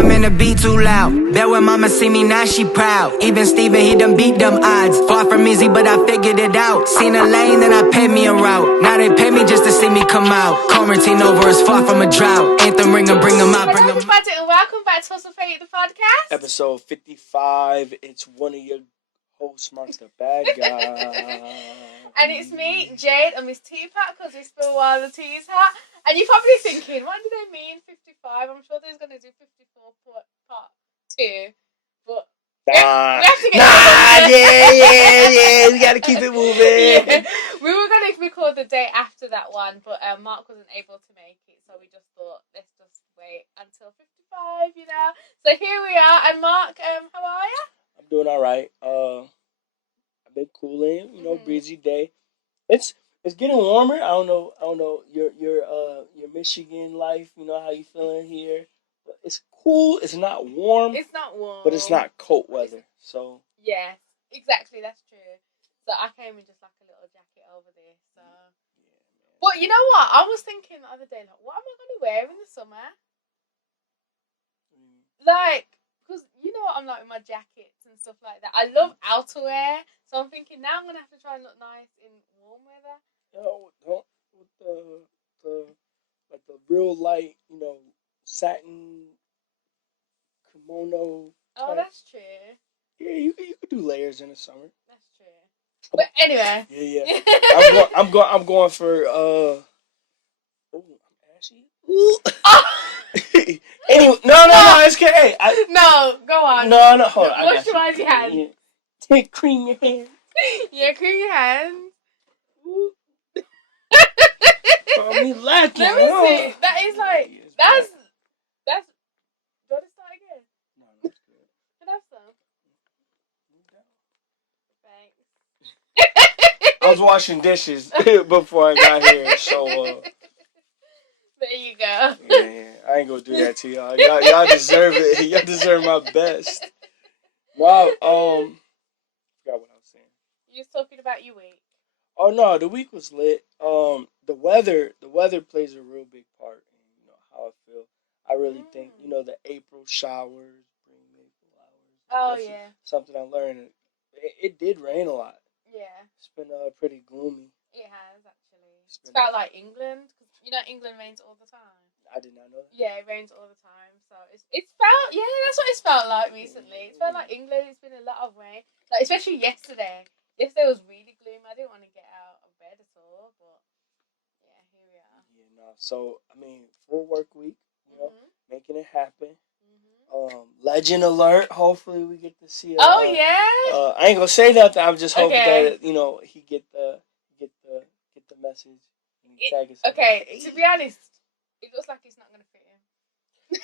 I'm in the beat too loud. Bet when mama see me now she proud. Even Steven, he done beat them odds. Far from easy, but I figured it out. Seen a lane, then I paid me a route. Now they pay me just to see me come out. Quarantine over is far from a drought. Anthem ringer, bring them out, bring them out. Everybody, and welcome back to Teapot and The BaddGuy. Episode 55. It's one of your hosts, Mark the Bad Guy. And it's me, Jade, and Miss Teapot, because we spilled while the tea's hot. And you're probably thinking, what do they mean 55? I'm sure they're going to do 54 part 2. But we have to get yeah. We got to keep it moving. Yeah. We were going to record the day after that one, but Mark wasn't able to make it. So we just thought, let's just wait until 55, you know. So here we are. And Mark, how are you? I'm doing all right. I've been cooling, breezy day. It's getting warmer. I don't know your Michigan life. You know how you feeling here? But it's cool. It's not warm. It's not warm, but it's not cold weather. So yeah, exactly. That's true. So I came in just like a little jacket over there. So, but you know what? I was thinking the other day, like, what am I going to wear in the summer? Like, because you know what I'm like with my jackets and stuff like that. I love outerwear, so I'm thinking now I'm gonna have to try and look nice in warm weather. Don't with the real light, satin kimono. Oh, that's true. Yeah, you could do layers in the summer. That's true. But anyway. Yeah. I'm going for Oh, I'm ashy. Anyway, no, it's okay. Hey, no, go on. No, hold on. Moisturize your hands. Cream your hands. Yeah, cream your hands. Call me lacking. Let me see. That is like that's. Do you want to start again? No, that's good. Can I have some? Thanks. I was washing dishes before I got here, so. There you go. Yeah, I ain't gonna do that to y'all. Y'all deserve it. Y'all deserve my best. Wow. Forgot what I was saying. You was talking about your week. Oh no, the week was lit. The weather plays a real big part in how I feel. I really think the April showers bring May flowers. Oh That's yeah. something I learned. It did rain a lot. Yeah. It's been pretty gloomy. It has actually. It's felt like England. England rains all the time. I did not know that. Yeah, it rains all the time. So it's felt, that's what it's felt like recently. It's felt like England. It's been a lot of rain. Like, especially yesterday. Yesterday was really gloomy. I didn't want to get out of bed at all. But, yeah, here we are. Yeah, no. So, full work week, making it happen. Legend alert. Hopefully we get to see it. Yeah? I ain't going to say nothing. I'm just hoping that, he get the message. Okay, to be honest, it looks like it's not going to fit him.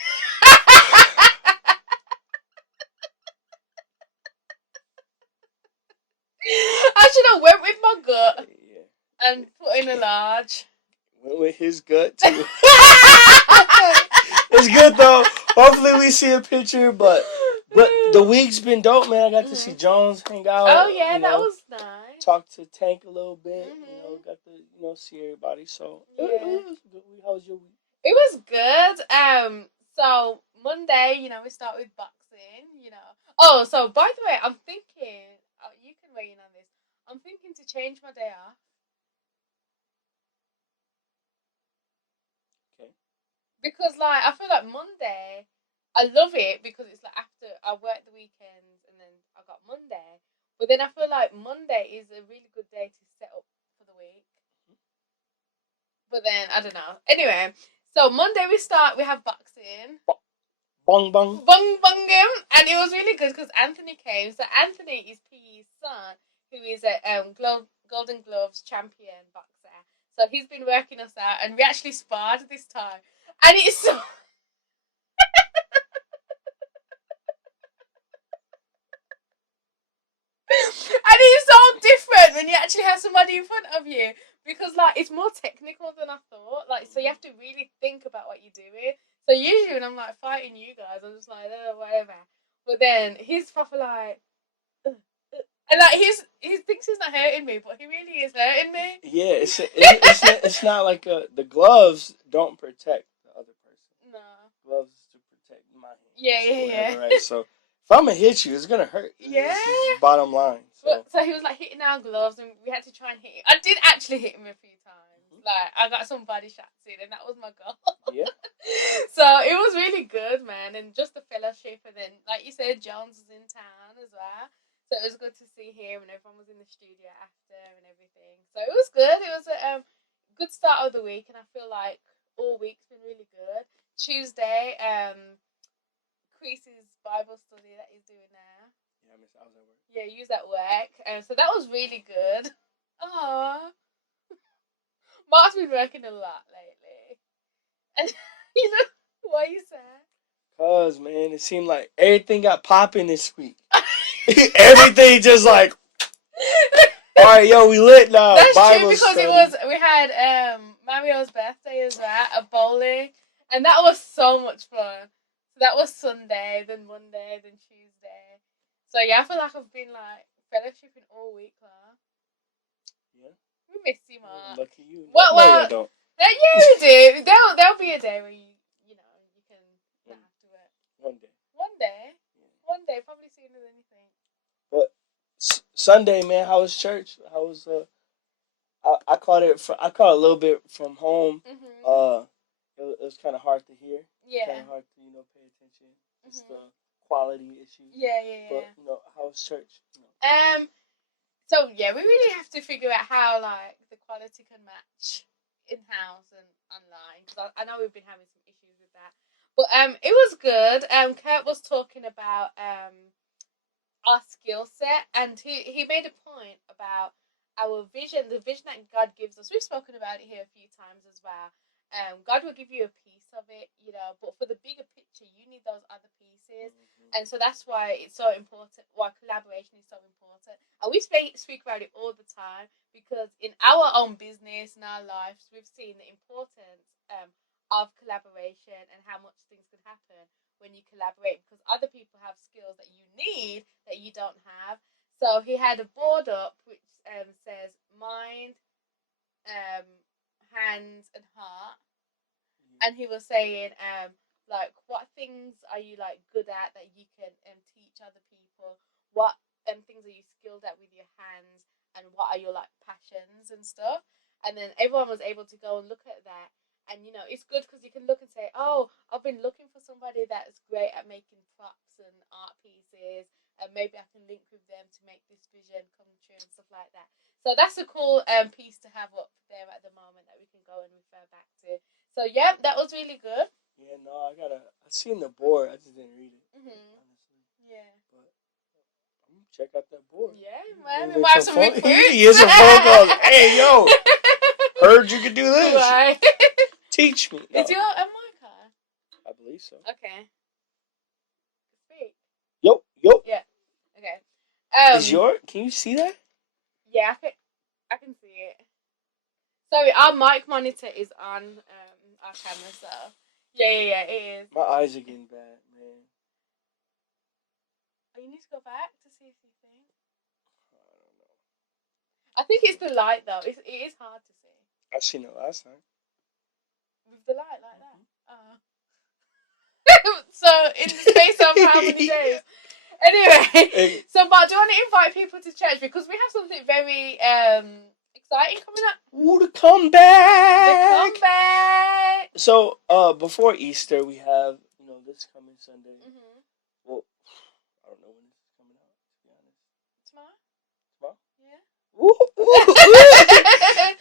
I should have went with my gut and put in a large. Went with his gut too. It's good though. Hopefully we see a picture, but the week's been dope, man. I got to see Jones hang out. Oh yeah, that was nice. Talk to Tank a little bit. Got to see everybody. So it was good. How was your week? It was good. So Monday, we start with boxing. Oh, so by the way, I'm thinking. You can weigh in on this. I'm thinking to change my day off. Okay. Because I feel like Monday, I love it because it's like after I work the weekends and then I got Monday. But then I feel like Monday is a really good day to set up for the week. But then, I don't know. Anyway, so Monday we have boxing. Bong bong. Bong bongum. And it was really good because Anthony came. So Anthony is PE's son, who is a Golden Gloves champion boxer. So he's been working us out and we actually sparred this time. And it's so... And it's so different when you actually have somebody in front of you because, it's more technical than I thought. So you have to really think about what you're doing. So usually when I'm, fighting you guys, I'm just like, oh, whatever. But then he's proper and, he thinks he's not hurting me, but he really is hurting me. Yeah, it's not like the gloves don't protect the other person. No. Gloves to protect my hand. Whatever, right? So if I'm gonna hit you, it's gonna hurt. Yeah. This is bottom line. So he was like hitting our gloves, and we had to try and hit him. I did actually hit him a few times. Like I got some body shots in, and that was my goal. Yeah. So it was really good, man, and just the fellowship, and then like you said, Jones was in town as well. So it was good to see him, and everyone was in the studio after and everything. So it was good. It was a good start of the week, and I feel like all week's been really good. Tuesday, Creasy's Bible study that he's doing now. Yeah, I was at work. Yeah, use at work. So that was really good. Aww. Mark's been working a lot lately. And you know why you sad? Cause man, it seemed like everything got popping this week. Everything just like, all right, yo, we lit now. That's Bible true because study. we had Mario's birthday as well, a bowling, and that was so much fun. So that was Sunday, then Monday, then Tuesday. So yeah, I feel like I've been like fellowshipping all week, Clark. Yeah. We miss you, Mark. Lucky you. Well, no, you don't. Yeah, you do. There'll be a day where you can not have to work. One day. One day, probably sooner than you think. But Sunday, man, how was church? How was I caught it. I caught a little bit from home. Mm-hmm. It was kind of hard to hear. Yeah. Kind of hard to pay attention. Just the quality issue. Yeah. But how was church? So yeah, we really have to figure out how like the quality can match in house and online, because I know we've been having some issues with that. But it was good. Kurt was talking about our skill set, and he made a point about our vision, the vision that God gives us. We've spoken about it here a few times as well. God will give you a piece of it, but for the bigger picture, you need those other pieces. Mm-hmm. And so that's why it's so important, why collaboration is so important. And we speak about it all the time, because in our own business, in our lives, we've seen the importance of collaboration and how much things can happen when you collaborate, because other people have skills that you need that you don't have. So he had a board up which says mind, hands and heart, and he was saying like what things are you like good at that you can teach other people, what things are you skilled at with your hands, and what are your like passions and stuff. And then everyone was able to go and look at that, and it's good because you can look and say, oh, I've been looking for somebody that's great at making props and art pieces, and maybe I can link with them to make this vision come true and stuff like that. So that's a cool piece to have up there at the moment that we can go and refer back to. So yeah, that was really good. Yeah, no, I seen the board. I just didn't read it. Mm-hmm. Honestly. Yeah. But I'm gonna check out that board. Yeah, man. We might have some recruits. Yeah, some phone calls. Hey, yo, heard you could do this. Right. Teach me. No. Is your my car? I believe so. Okay. Speak. Yo. Yeah. Okay. Is your? Can you see that? Yeah, I can see it. Sorry, our mic monitor is on our camera, so yeah, it is. My eyes are getting bad, man. Oh, you need to go back to see if you think. I don't know. I think it's the light though. It is hard to see. I seen it last time. With the light like that. So in the space of how many days? Anyway, so but do you want to invite people to church, because we have something very exciting coming up? Ooh, the comeback! The comeback! So, before Easter, we have, this coming Sunday. Mm-hmm. Well, I don't know when this is coming out, to be honest.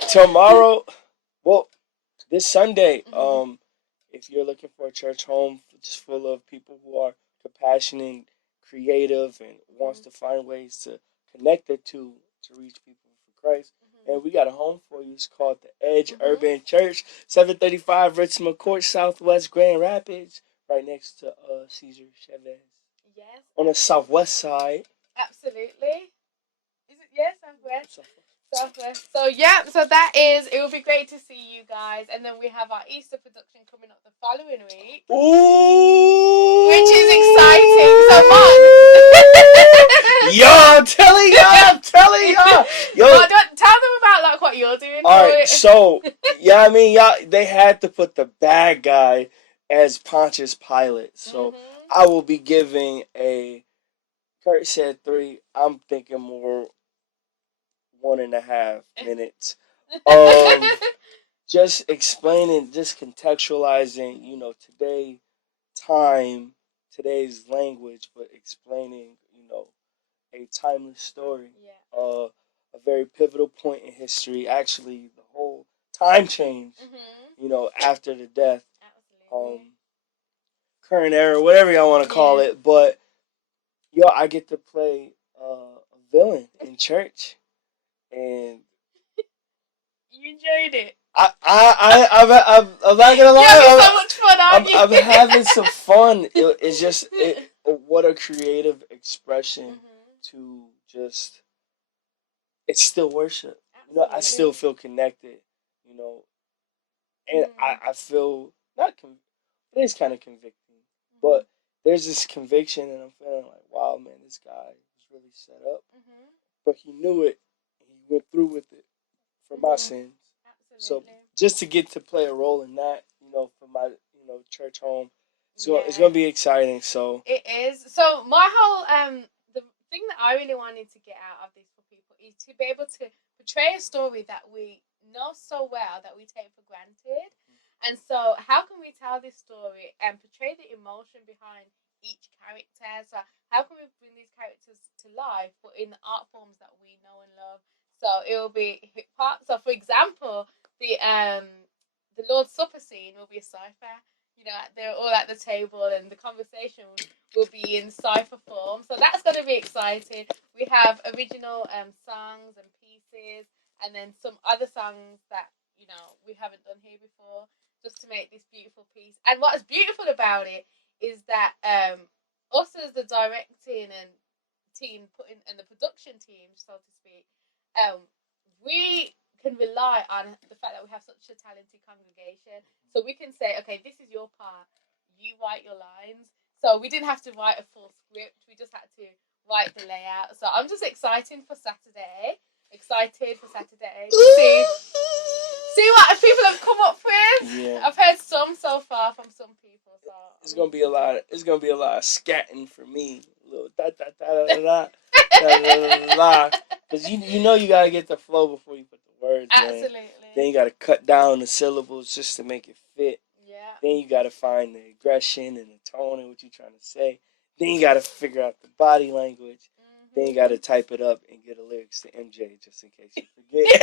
Tomorrow? Yeah. Tomorrow, well, this Sunday, mm-hmm. If you're looking for a church home just full of people who are compassionate, creative, and wants to find ways to connect the two to reach people for Christ. Mm-hmm. And we got a home for you. It's called The Edge Urban Church, 735 Richmond Court, Southwest Grand Rapids, right next to Cesar Chavez. Yes. On the southwest side. Absolutely. Is it? Yes, southwest. So yeah, it will be great to see you guys, and then we have our Easter production coming up the following week. Ooh! Which is exciting. So Mark. Yo, I'm telling y'all. Yo, Mark, tell them about like what you're doing. Alright, so y'all, they had to put the bad guy as Pontius Pilate. So I will be giving a. Kurt said 3. I'm thinking more 1.5 minutes of just explaining, just contextualizing. Today time, today's language, but explaining. A timeless story. Yeah. A very pivotal point in history. Actually, the whole time change. After the death. Absolutely. Current era, whatever y'all want to call it, but I get to play a villain in church, and you enjoyed it. I'm not gonna lie. You're having so much fun, aren't you? I'm having some fun. It's just what a creative expression to just. It's still worship. I still feel connected. And I feel not. It is kind of convicting, but there's this conviction, and I'm feeling like, wow, man, this guy was really set up, but he knew it. And he went through with it for my sins. Absolutely. So just to get to play a role in that, for my church home, so it's gonna be exciting. So it is. So my whole the thing that I really wanted to get out of this for people is to be able to portray a story that we know so well that we take for granted. And so how can we tell this story and portray the emotion behind each character? So how can we bring these characters to life but in the art forms that we know and love? So it will be hip hop. So for example, the Lord's Supper scene will be a cipher. They're all at the table and the conversation will be in cipher form. So that's going to be exciting. We have original songs and pieces, and then some other songs that we haven't done here before, just to make this beautiful piece. And what's beautiful about it is that us as the directing and team putting and the production team, so to speak, we can rely on the fact that we have such a talented congregation. So we can say, okay, this is your part. You write your lines. So we didn't have to write a full script. We just had to write the layout. So I'm just excited for Saturday. Excited for Saturday to see what people have come up with. Yeah. I've heard some so far from some people. So it's gonna be a lot. It's gonna be a lot of scatting for me. A little da da da da da da da da. Because you gotta get the flow before you put the words. Absolutely. Man. Then you gotta cut down the syllables just to make it fit. Yeah. Then you gotta find the aggression and the tone and what you're trying to say. Then you gotta figure out the body language. Then you gotta type it up and get the lyrics to MJ just in case you forget.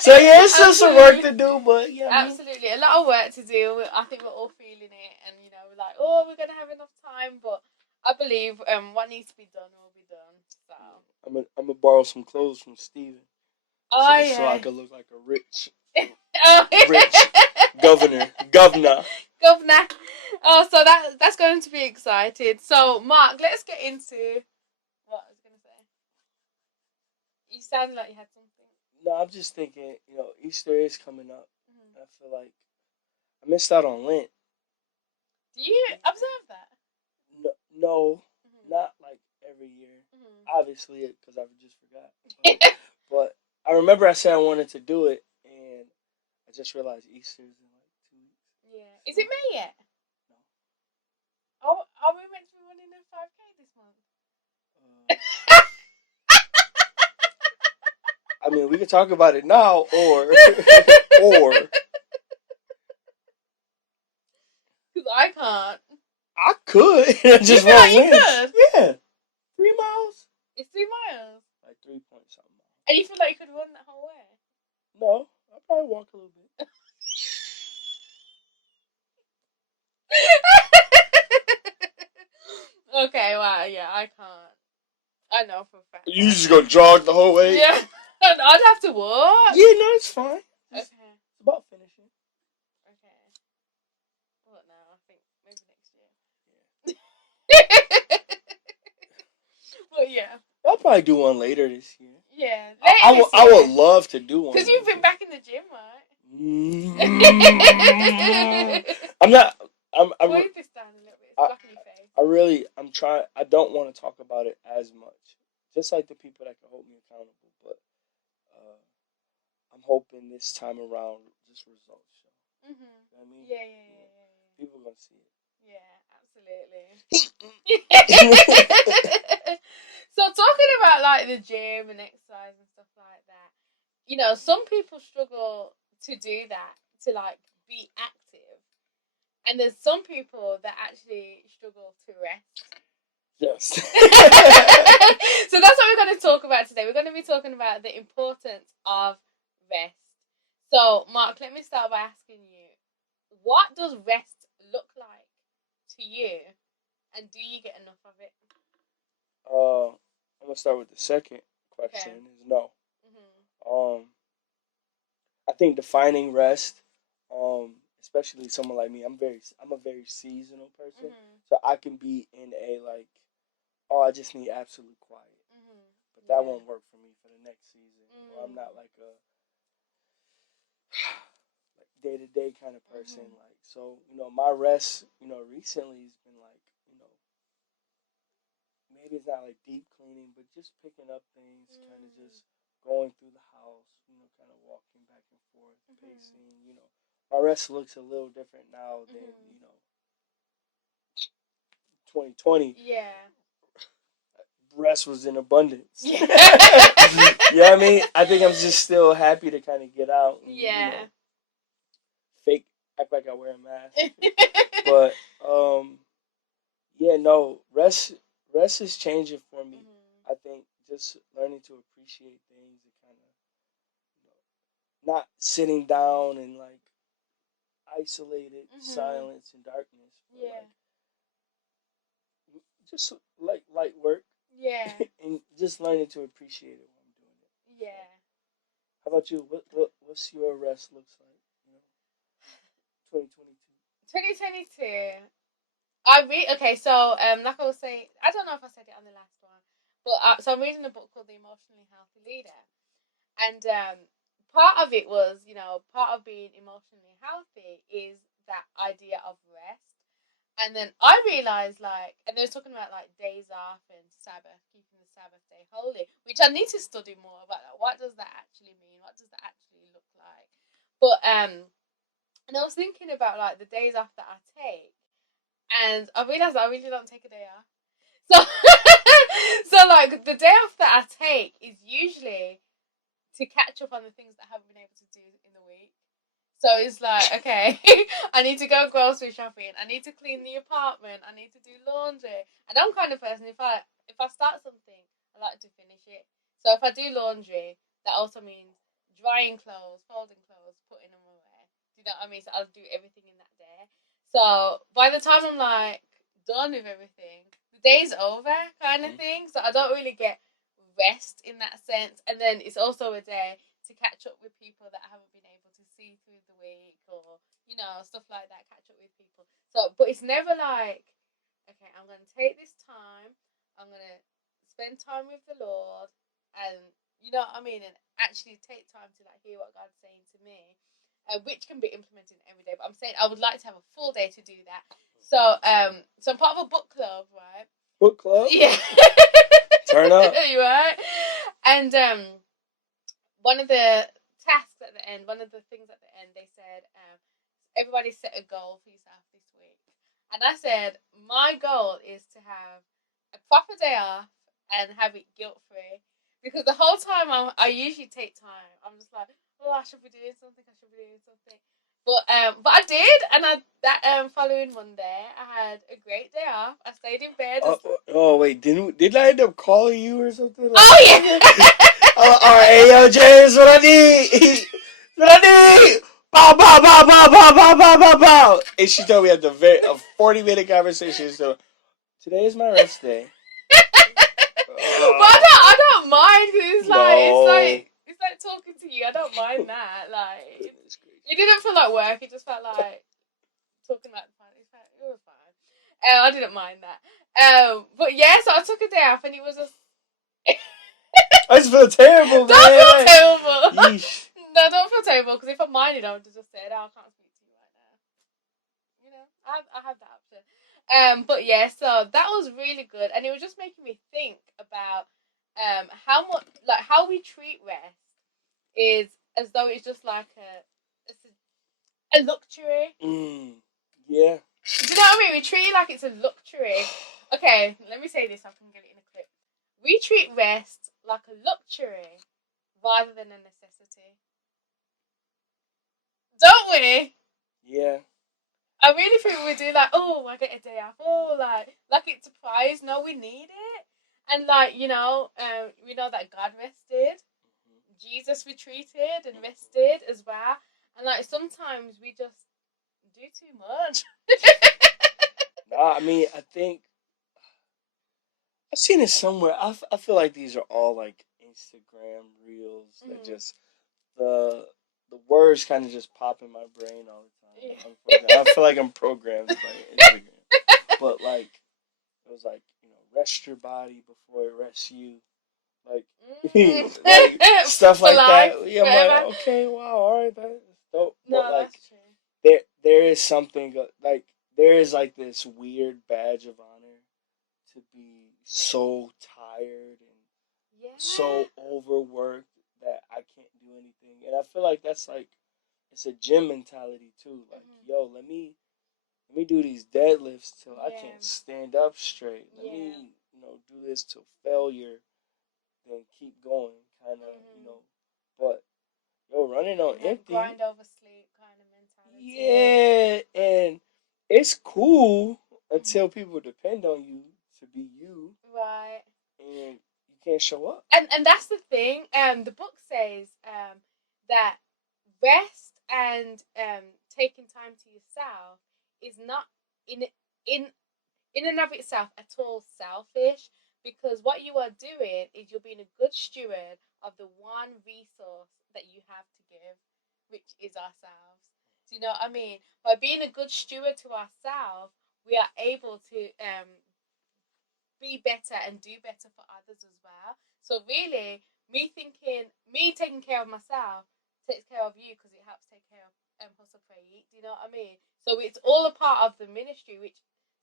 So yeah, it's still some work to do, but yeah. Absolutely, a lot of work to do. I think we're all feeling it, and we're like, oh, we're gonna have enough time, but I believe what needs to be done will be done. So I'm gonna borrow some clothes from Steven. So I could look like a rich governor. Oh, so that's going to be exciting. So Mark, let's get into what I was gonna say. You sounded like you had something. No, I'm just thinking, Easter is coming up. I feel like I missed out on Lent. Do you observe that? No, not like every year. Obviously, because I just forgot. But I remember I said I wanted to do it, and I just realized Easter is in like 2 weeks. Yeah. Is it May yet? No. Are we meant to be running a 5K this month? I mean, we could talk about it now, or because I can't. I could. I just you feel like you win. could? Yeah. 3 miles? It's 3 miles. Like 3 point something miles. And you feel like you could run that whole way? No. I'll probably walk a little bit. Okay, wow, yeah, I can't. I know for a fact. You just gonna jog the whole way? Yeah. I'd have to walk. Yeah, no, it's fine. Okay. It's about finishing. Okay. What now? I think maybe next year. But yeah. I'll probably do one later this year. Yeah. I would love to do one. Because you've been back in the gym, right? I'm not. Wave this down a little bit. It's blocking your face. I'm trying. I don't want to talk about it as much. Just like the people that can hold me accountable, but I'm hoping this time around just results show. You know what I mean? Yeah. People are gonna see it. Yeah, So talking about like the gym and exercise and stuff like that, you know, some people struggle to do that, to like be active, and there's some people that actually struggle to rest. Yes. So that's what we're going to talk about today. We're going to be talking about the importance of rest. So, Mark, let me start by asking you, what does rest look like to you, and do you get enough of it? I'm gonna start with the second question. Okay. Is no. Mhm. I think defining rest, especially someone like me, I'm a very seasonal person, Mhm. so I can be in a like, oh, I just need absolute quiet, Mhm. but that Yeah. won't work for me for the next season. Or I'm not like a like day to day kind of person. Mhm. Like so, my rest, recently has been like, maybe it's not like deep cleaning, but just picking up things, kind of just going through the house, kind of walking back and forth, pacing. My rest looks a little different now than 2020. Yeah. Rest was in abundance. Yeah. You know what I mean? I think I'm just still happy to kind of get out and Yeah. fake act like I wear a mask. But yeah, no, rest is changing for me. I think just learning to appreciate things and kind of not sitting down and like isolated silence and darkness, but Yeah. like just like light work Yeah. and just learning to appreciate it when I'm doing it. Yeah. How about you? What's your rest looks like? 2022. 2022. Okay. So like I was saying, I don't know if I said it on the last one, but so I'm reading a book called The Emotionally Healthy Leader, and part of it was, part of being emotionally healthy is that idea of rest. And then I realized, like, and they were talking about like days off and Sabbath, keeping the Sabbath day holy, which I need to study more about. Like, what does that actually mean? What does that actually look like? But and I was thinking about like the days off that I take, and I realized that I really don't take a day off. So, so like the day off that I take is usually to catch up on the things that I haven't been able to do in the week. So it's like, okay, I need to go grocery shopping. I need to clean the apartment. I need to do laundry. And I'm kind of person, if I start something, I like to finish it. So if I do laundry, that also means drying clothes, folding clothes, putting them away. Do you know what I mean? So I'll do everything in that day. So by the time I'm like done with everything, the day's over, kind of thing. So I don't really get rest in that sense. And then it's also a day to catch up with people that I haven't been able to see through the week, or stuff like that. Catch up with people. So, but it's never like, okay, I'm going to take this time. I'm going to spend time with the Lord, and you know what I mean, and actually take time to like hear what God's saying to me, which can be implemented every day. But I'm saying I would like to have a full day to do that. So, so I'm part of a book club, right? Book club? Yeah. Turn up. You right? And one of the tasks at the end, one of the things at the end, they said, everybody set a goal for yourself this week. And I said, my goal is to have a proper day off and have it guilt free. Because the whole time I usually take time. I'm just like, oh, I should be doing something. I should be doing something. But I did, and that following Monday, I had a great day off. I stayed in bed. Oh wait, did I end up calling you or something? Like, Oh yeah. all right, hey, yo, James, what I need? What I need? Bow, bow, bow, bow, bow, bow, bow, bow, bow. And she told me at the a 40-minute conversation. So today is my rest day. But I don't mind, because No. it's like talking to you. I don't mind that. Like it didn't feel like work. It just felt like talking about the fun. It was fine. I didn't mind that. But yeah, so I took a day off, and it was just. I just feel terrible, man. Don't feel terrible. Yeesh. No, don't feel terrible, because if I minded, I would have just said, "Oh, I can't speak to you right now." I have that option. But yeah, so that was really good, and it was just making me think about how much, like, how we treat rest is as though it's just like a luxury. Yeah. Do you know what I mean? We treat it like it's a luxury. Okay, let me say this. I can get it in a clip. We treat rest like a luxury rather than a necessity. Don't we? Yeah. I really think we do like, oh, I get a day off. Oh, like it's a prize. No, we need it. And like, we know that God rested. Jesus retreated and rested as well. And like sometimes we just do too much. Nah, I mean, I think I've seen it somewhere. I feel like these are all like Instagram reels that just the words kind of just pop in my brain all the time. Yeah. Unfortunately, I feel like I'm programmed by Instagram. But like it was like rest your body before it rests you, like like stuff For like life, that. Yeah, I'm like, forever. okay, wow, all right, that's dope. But No, like that's true. there is something like there is like this weird badge of honor to be so tired and Yeah. so overworked that I can't do anything. And I feel like that's like it's a gym mentality too. Like, yo, let me do these deadlifts till I Yeah. can't stand up straight. Let Yeah. me, do this till failure, then keep going, kind of. But yo, running on And then empty, grind over sleep kind of mentality. yeah, and it's cool Mhm. until people depend on you to be you, Right. and you can't show up. And that's the thing. The book says that rest and taking time to yourself is not in in in and of itself at all selfish, because what you are doing is you're being a good steward of the one resource that you have to give, which is ourselves. Do you know what I mean? By being a good steward to ourselves, we are able to be better and do better for others as well. So really, me taking care of myself takes care of you, because it helps take care of Hustle Pray Eat. Do you know what I mean? So it's all a part of the ministry, which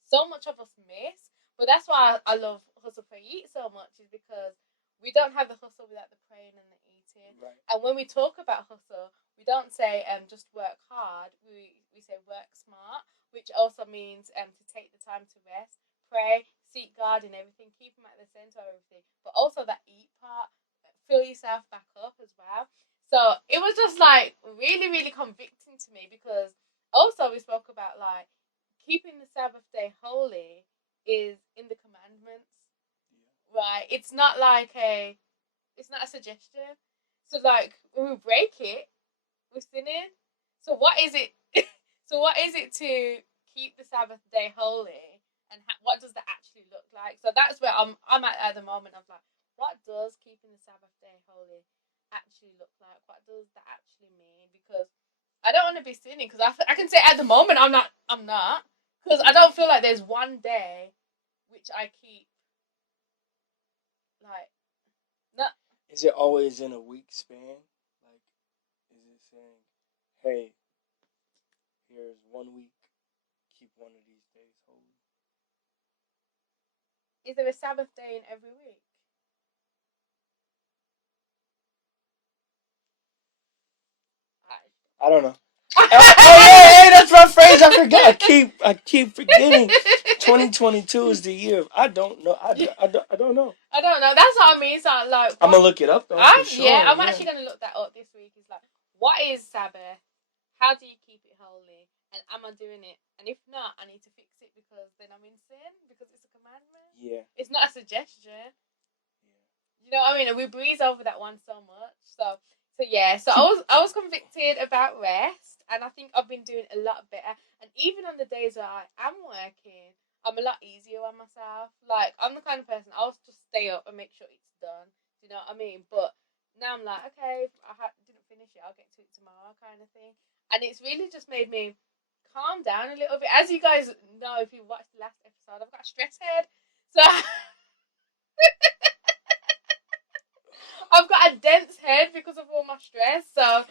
so much of us miss. But that's why I love Hustle Pray Eat so much, is because we don't have the hustle without the praying and the eating. Right. And when we talk about hustle, we don't say just work hard. We say work smart, which also means to take the time to rest, pray, seek God in everything, keep Him at the center of everything. But also that eat part, fill yourself back up as well. So it was just like really, really convicting to me, because also we spoke about like keeping the Sabbath day holy is in the commandments, right? It's not like it's not a suggestion. So like when we break it, we're sinning. So what is it? So what is it to keep the Sabbath day holy, and what does that actually look like? So that's where I'm at the moment. Of like, what does keeping the Sabbath day holy actually look like? What does that actually mean? Because I don't want to be sinning. Because I can say at the moment I'm not. Because I don't feel like there's one day which I keep like not. Is it always in a week span? Like, is it saying, hey, here's 1 week, keep one of these days holy? Is there a Sabbath day in every week? I don't know. Oh yeah, hey, that's my phrase. I forgot. I keep forgetting. 2022 is the year. I don't know. I don't know. I don't know. That's what I mean. So like, I'm gonna look it up though for sure. I'm actually gonna look that up this week. It's like, what is Sabbath? How do you keep it holy? And am I doing it? And if not, I need to fix it, because then I'm in sin, because it's a commandment. Yeah. It's not a suggestion. You know what I mean? And we breeze over that one so much. So yeah. So I was convicted about rest, and I think I've been doing a lot better. And even on the days where I am working, I'm a lot easier on myself. Like, I'm the kind of person, I'll just stay up and make sure it's done. Do you know what I mean? But now I'm like, okay, if didn't finish it, I'll get to it tomorrow, kind of thing. And it's really just made me calm down a little bit. As you guys know, if you watched the last episode, I've got a stress head. So I've got a dense head because of all my stress. So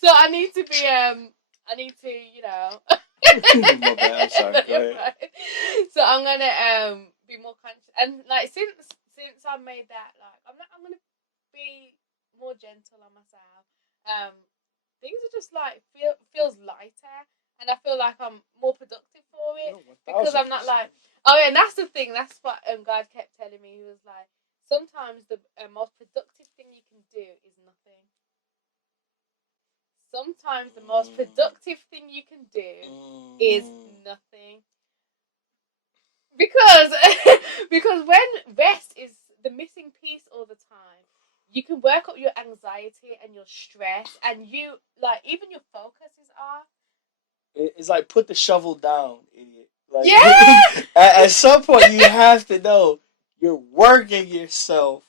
so I need to be I need to, My bad. I'm sorry. No, Go ahead. right. So I'm gonna be more conscious, and like since I made that, like I'm gonna be more gentle on myself. things are just like feels lighter, and I feel like I'm more productive for it because I'm not like, oh yeah, and that's the thing. That's what God kept telling me. He was like, sometimes the most productive thing you can do is nothing. Sometimes the most productive thing you can do is nothing. Because because when rest is the missing piece all the time, you can work up your anxiety and your stress, and you like even your focus is off. It's like put the shovel down, idiot. Like, Yeah. at some point, you have to know you're working yourself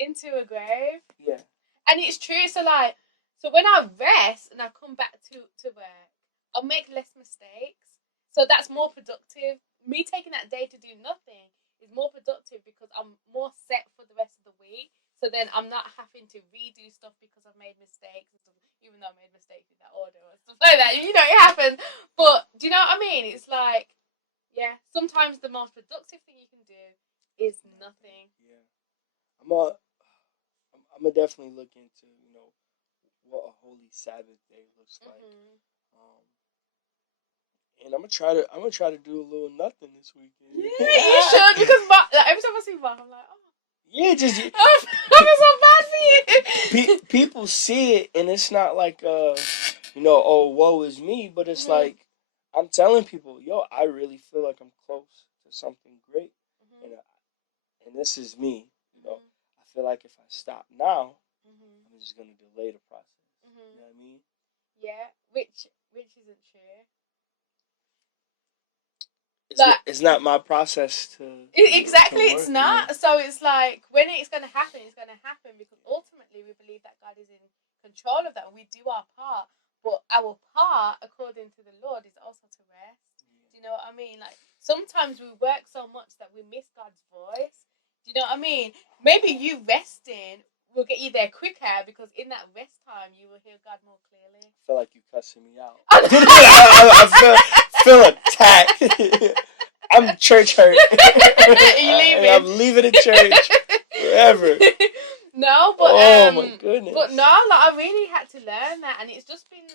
Into a grave. Yeah. And it's true. So like, so when I rest and I come back to work, I'll make less mistakes. So that's more productive. Me taking that day to do nothing is more productive because I'm more set for the rest of the week. So then I'm not having to redo stuff because I've made mistakes and stuff, even though I made mistakes in that order and stuff like that. You know, it happens. But do you know what I mean? It's like, yeah, sometimes the most productive thing you can do is nothing. Yeah. I'm gonna definitely look into what a holy Sabbath day looks like. And I'm gonna try to do a little nothing this weekend. Yeah, you should, because every time I see Mark, I'm like, oh. Yeah, just I feel so bad for you. People see it, and it's not like oh, woe is me, but it's like I'm telling people, yo, I really feel like I'm close to something great, and this is me. I feel like if I stop now, I'm just gonna delay the process. You know what I mean? Yeah, which isn't true. It's not my process to exactly. to It's not. So it's like when it's going to happen, it's going to happen because ultimately we believe that God is in control of that. And we do our part, but our part, according to the Lord, is also to rest. Do you know what I mean? Like sometimes we work so much that we miss God's voice. Do you know what I mean? Maybe you resting will get you there quicker because in that rest time you will hear God more clearly. I feel like you cussing me out. I feel attacked. I'm church hurt. Are you leaving? I'm leaving the church forever. No, but oh my goodness. But no, like I really had to learn that, and it's just been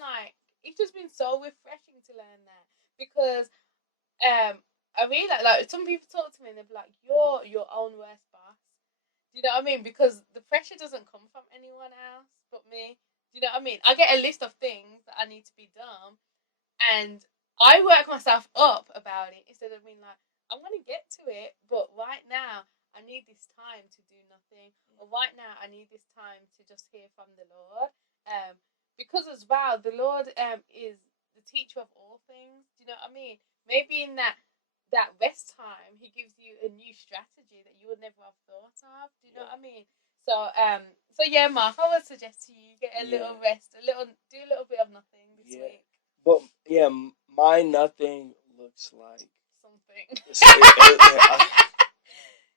so refreshing to learn that because I really like some people talk to me and they're like, you're your own worst boss. Do you know what I mean? Because the pressure doesn't come from anyone else but me. Do you know what I mean? I get a list of things that I need to be done, and I work myself up about it instead of being like, I'm gonna get to it, but right now I need this time to do nothing, or right now I need this time to just hear from the Lord. Because as well, the Lord is the teacher of all things. Do you know what I mean? Maybe in that rest time, He gives you a new strategy that you would never have thought of. Do you know what I mean? So yeah, Mark, I would suggest to you get a little rest, do a little bit of nothing this week. But yeah, my nothing looks like something.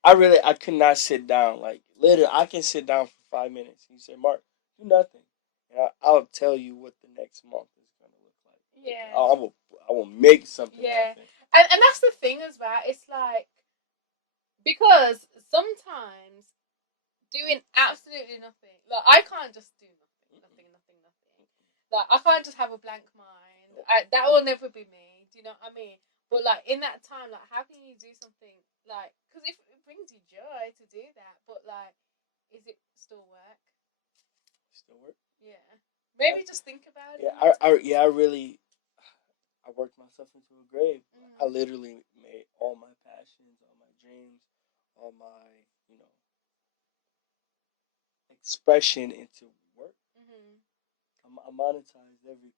I could not sit down. Like literally, I can sit down for 5 minutes. You say, Mark, do nothing, and I'll tell you what the next month is gonna look like. Yeah, I will make something happen. And that's the thing as well. It's like because sometimes doing absolutely nothing, like I can't just do nothing. Like I can't just have a blank mind. That will never be me. Do you know what I mean? But like in that time, like how can you do something like? Because if it brings you joy to do that, but like, is it still work? Still work? Yeah. Maybe just think about it. I worked myself into a grave. I literally made all my passions, all my dreams, all my expression into work. I monetized everything.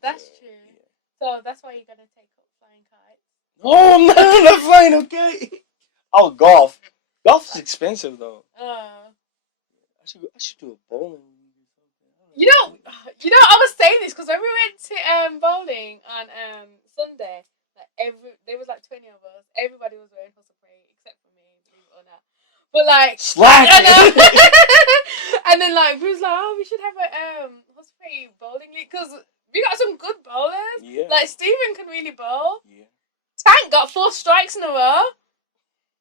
That's true. Yeah. So that's why you're gonna take up flying kites. No, I'm not flying. Okay. Oh, golf. Golf is expensive though. I should do a bowling league or something. You know, I was saying this because when we went to bowling on Sunday, like there was like 20 of us. Everybody was wearing Hosapray except for me, believe it or not. But like slack. And then like we was like, oh, we should have a Hosapray bowling league because we got some good bowlers. Yeah. Like Stephen can really bowl. Yeah. Tank got 4 strikes in a row.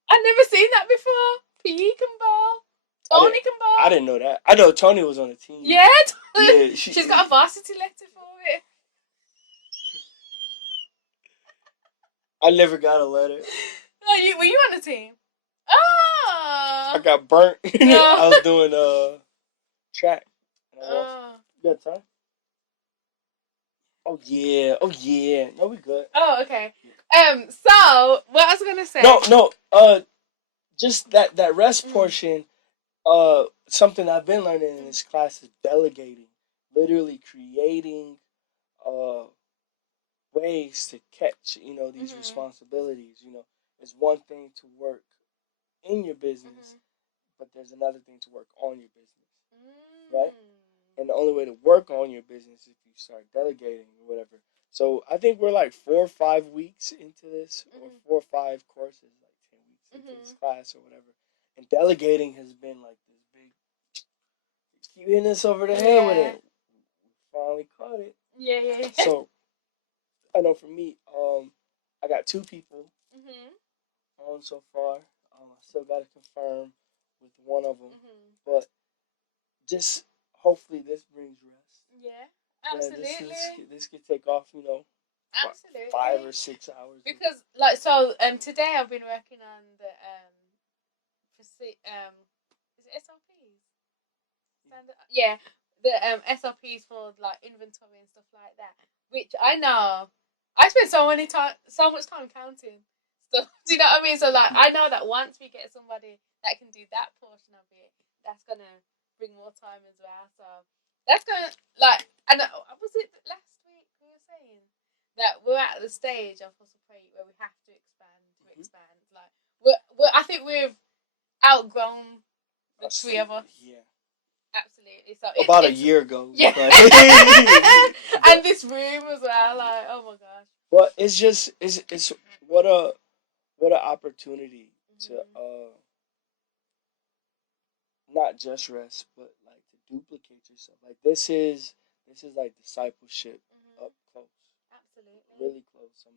I've never seen that before. PE can bowl. Tony can bowl. I didn't know that. I know Tony was on the team. Yeah, Yeah, she's got a varsity letter for it. I never got a letter. Oh, were you on the team? Oh. I got burnt. No. I was doing track. And I lost. Oh. You got time? Oh yeah. Oh yeah. No, we good. Oh, okay. So what I was gonna say. No. Just that rest portion. Something I've been learning in this class is delegating. Literally creating ways to catch, these responsibilities. It's one thing to work in your business, but there's another thing to work on your business, right? And the only way to work on your business is if you start delegating or whatever. So I think we're like 4 or 5 weeks into this, or 4 or 5 courses, like 10 weeks into this class or whatever. And delegating has been like this big, keep hitting us over the head with it. We finally caught it. Yeah. So I know for me, I got 2 people on so far. I still got to confirm with one of them, but just hopefully this brings rest. Yeah, absolutely. This could take off, absolutely 5 or 6 hours. Because today I've been working on the is it SLPs? Yeah, the SLPs for like inventory and stuff like that. Which I know I spent so much time counting stuff. Do you know what I mean? So like I know that once we get somebody that can do that portion of it, that's gonna bring more time as well. So that's gonna and was it last week we were saying that we're at the stage of Hustle where we have to expand. Like I think we've outgrown the 3 of us. Yeah. Absolutely. So about a year ago. Yeah. And this room as well. Like, oh my gosh. But it's just it's what a opportunity to not just rest, but like to duplicate yourself. Like this is like discipleship up close. Absolutely. Really close.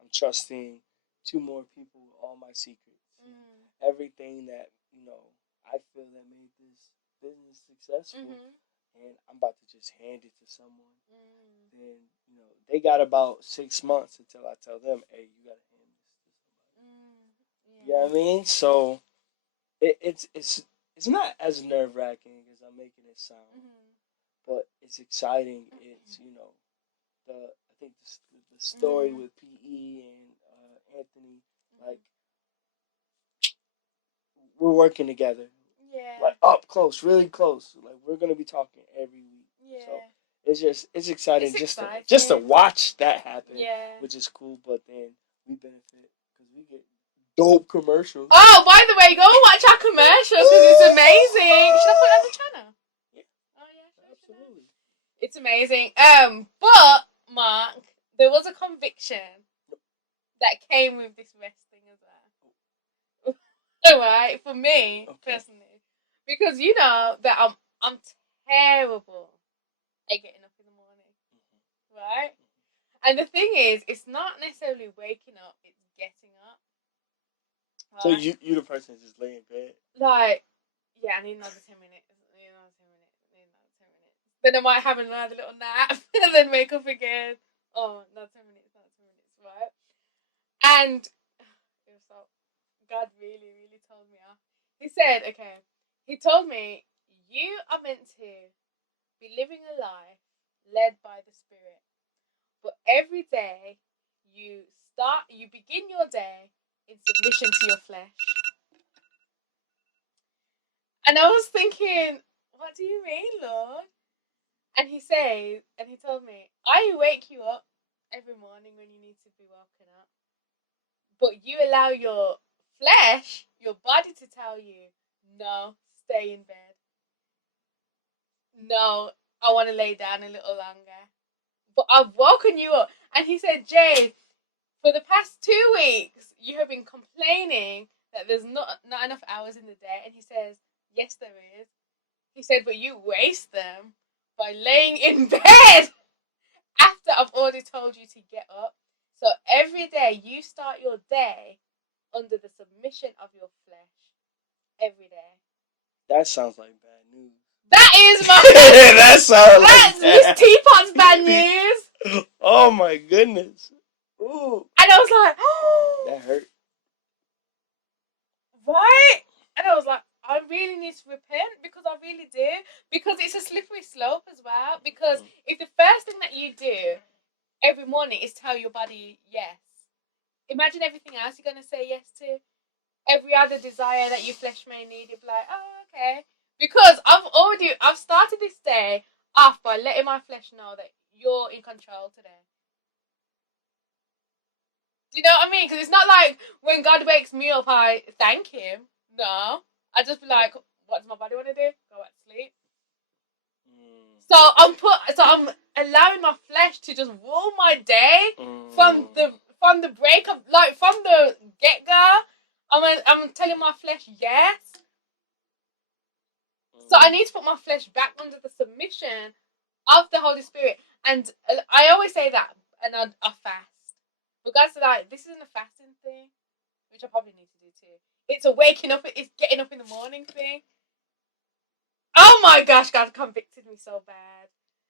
I'm trusting 2 more people with all my secrets. Everything that, I feel that made this business successful. And I'm about to just hand it to someone. Then, they got about 6 months until I tell them, hey, you gotta hand this to somebody. You know what I mean? So it's not as nerve wracking as I'm making it sound. But it's exciting. It's, I think the story with PE and Anthony, like we're working together. Yeah. Like up close, really close. Like we're gonna be talking every week. Yeah. So it's exciting, exciting. just to watch that happen. Yeah. Which is cool, but then we benefit because we get dope commercials. Oh, by the way, go watch our commercial because it's amazing. Should I put it on the channel? Yeah. Oh yeah, Absolutely. It's amazing. But Mark, there was a conviction that came with this resting as well. Alright, for me personally, because you know that I'm terrible at getting up in the morning, right? And the thing is, it's not necessarily waking up; it's getting up. Right? So you the person that just lay in bed? Like, yeah, I need another 10 minutes. Then I might have another little nap and then wake up again. Oh, another 10 minutes, right? And it was so, God really, really told me off. He said, he told me, you are meant to be living a life led by the Spirit. But every day you begin your day in submission to your flesh. And I was thinking, what do you mean, Lord? And he told me, I wake you up every morning when you need to be woken up. But you allow your flesh, your body to tell you, no, stay in bed. No, I want to lay down a little longer. But I've woken you up. And he said, Jade, for the past 2 weeks, you have been complaining that there's not enough hours in the day. And he says, yes, there is. He said, but you waste them by laying in bed after I've already told you to get up. So every day you start your day under the submission of your flesh. Every day. That sounds like bad news. That is my. That sounds That's like Miss Teapot's bad news. Oh my goodness. Ooh. And I was like, oh, That hurt. right? And I was like, I really need to repent because I really do. Because it's a slippery slope as well. Because if the first thing that you do every morning is tell your body yes, imagine everything else you're going to say yes to. Every other desire that your flesh may need, you'll be like, oh, okay. Because I've started this day off by letting my flesh know that you're in control today. Do you know what I mean? Because it's not like when God wakes me up, I thank Him. No, I just be like, what does my body want to do? Go back to sleep. So I'm allowing my flesh to just rule my day from the break of from the get go. I'm telling my flesh yes. So I need to put my flesh back under the submission of the Holy Spirit. And I always say that, and I fast. But God said, like, this isn't a fasting thing, which I probably need to do too. It's a waking up, it's getting up in the morning thing. Oh my gosh, God convicted me so bad.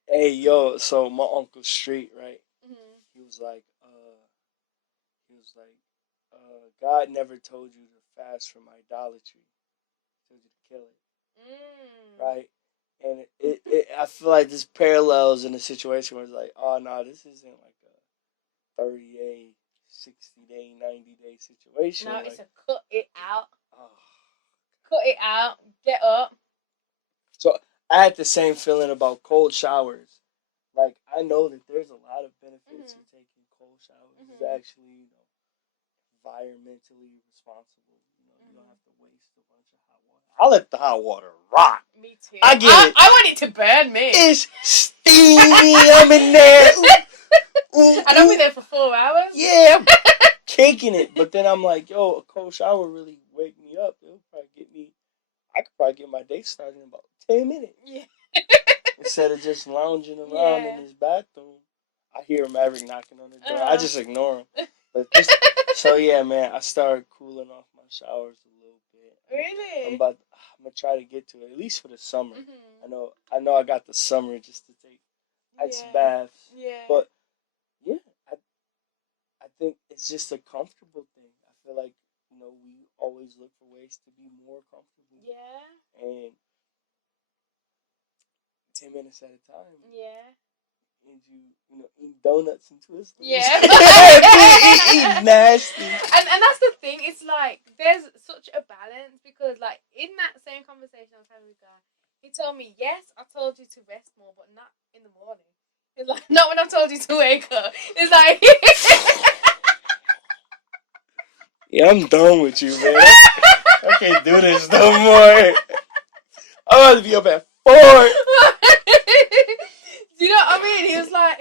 Hey, yo, so my Uncle Street, right? Mm-hmm. He was like, God never told you to fast from idolatry. He told you to kill it. Right? And I feel like this parallels in a situation where it's like, oh, no, this isn't like a 30-day, 60-day, 90-day situation. No, like, it's a cut it out. Oh. Cut it out. Get up. So I had the same feeling about cold showers. Like, I know that there's a lot of benefits in taking cold showers. It's actually, environmentally responsible. You don't have to waste a bunch of hot water. I let the hot water rock. Me too. I get it. I want it to burn me. It's steamy. I'm in there. Ooh, and I'll be there for 4 hours. Yeah, I'm caking it. But then I'm like, yo, a cold shower really wake me up. It'll probably get me. I could probably get my day started in about 10 minutes. Yeah. Instead of just lounging around in his bathroom. I hear Maverick knocking on the door. I just ignore him. But so yeah, man, I started cooling off my showers a little bit. Really? I'm gonna try to get to it, at least for the summer. I know I got the summer just to take ice baths. Yeah. But yeah, I think it's just a comfortable thing. I feel like, we always look for ways to be more comfortable. Yeah. And 10 minutes at a time. Yeah. And eat donuts and Twizzlers. Yeah. eat nasty. And that's the thing. It's like there's such a balance because, like, in that same conversation I was having with God, he told me, yes, I told you to rest more, but not in the morning. It's like, not when I told you to wake up. It's like, yeah, I'm done with you, man. I can't do this no more. I'm about to be up at 4. Do you know what I mean? He was like,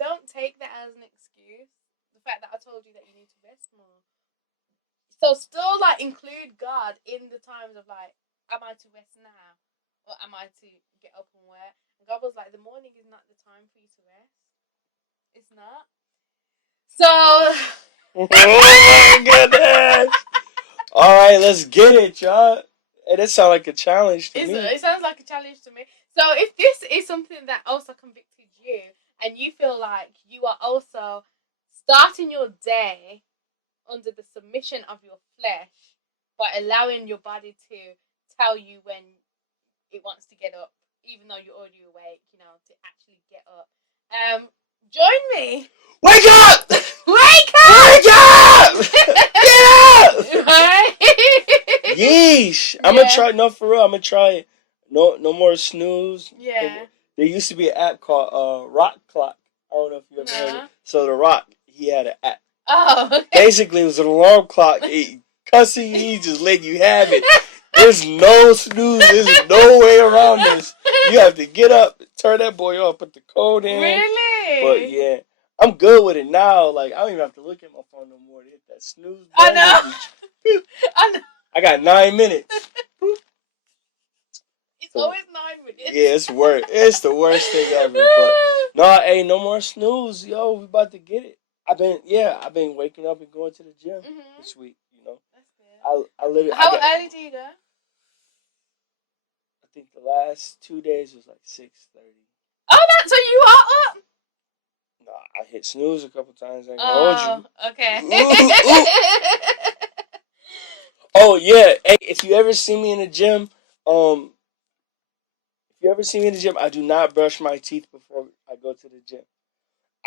don't take that as an excuse. The fact that I told you that you need to rest more. So still, like, include God in the times of, like, am I to rest now? Or am I to get up and work? And God was like, the morning is not the time for you to rest. It's not. So. Oh my goodness. Alright, let's get it, y'all. Hey, that sounds like a challenge to me. It sounds like a challenge to me. So if this is something that also convicted you, and you feel like you are also starting your day under the submission of your flesh by allowing your body to tell you when it wants to get up, even though you're already awake, to actually get up. Join me. Wake up! Wake up! Wake up! Get up! Right? Yeesh. I'm gonna try. No, for real. I'm gonna try it. No more snooze. Yeah. There used to be an app called Rock Clock. I don't know if you ever heard it. So The Rock, he had an app. Oh. Okay. Basically, it was an alarm clock. Cussing you, he just let you have it. There's no snooze. There's no way around this. You have to get up, turn that boy off, put the code in. Really? But yeah, I'm good with it now. Like, I don't even have to look at my phone no more to hit that snooze button. I know. I know. I got 9 minutes. It's always 9 minutes. Yeah, it's worse. It's the worst thing ever. But no, hey, no more snooze, yo. We about to get it. I've been waking up and going to the gym this week. That's good. I literally. How early do you go? think the last 2 days was like 6:30. Oh, that so you are up. Nah, I hit snooze a couple times. I ain't gonna hold Oh, okay. you. Oh yeah. Hey, if you ever see me in the gym, I do not brush my teeth before I go to the gym.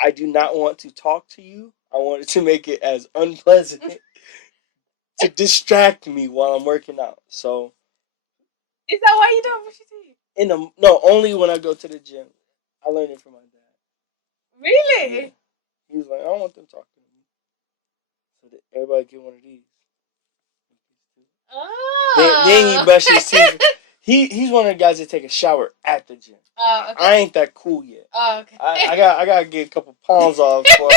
I do not want to talk to you. I want to make it as unpleasant to distract me while I'm working out. So Is that why you don't brush your teeth? no, only when I go to the gym. I learned it from my dad. Really? Yeah. He was like, I don't want them talking to me. So that everybody get one of these. Oh. Then he brushes his teeth. He's one of the guys that take a shower at the gym. Oh, okay. I ain't that cool yet. Oh, okay. I gotta get a couple pounds off before